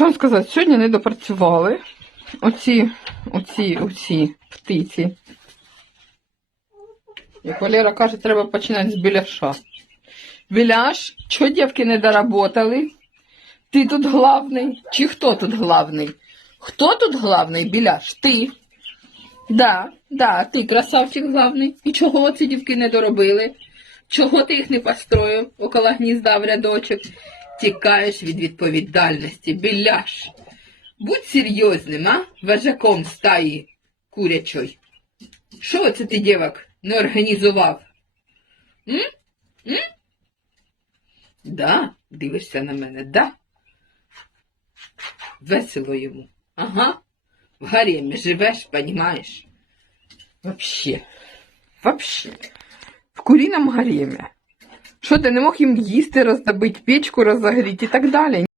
Що вам сказати, сьогодні не допрацювали. Оці, оці, оці птиці. Як Валера каже, треба починати з біляша. Біляш, чого дівки не доработали? Ти тут главний? Чи хто тут главний? Хто тут главний, біляш? Ти. Да, да, ти красавчик главний. І чого ці дівки не доробили? Чого ти їх не построїв около гнізда в рядочок? Тікаєш від відповідальності, біляш. Будь серйозним, а? Вожаком стаї курячої. Що це ти, дівок, не організував? М? М? Да, дивишся на мене, да? Весело йому. Ага. В гаремі живеш, понімаєш? Вообще. Вообще. В куріному гаремі. Що ти не мог їм їсти роздобити, печку розогріти і так далі?